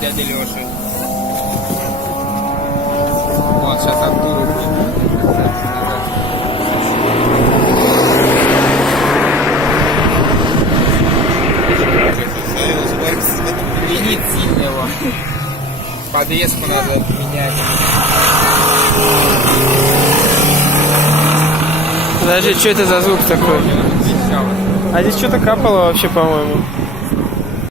Дядя Леша. Вот сейчас Артуру будет. Винит сильно его. Подвеску надо менять. Подожди, что это за звук такой? А здесь что-то капало вообще, по-моему.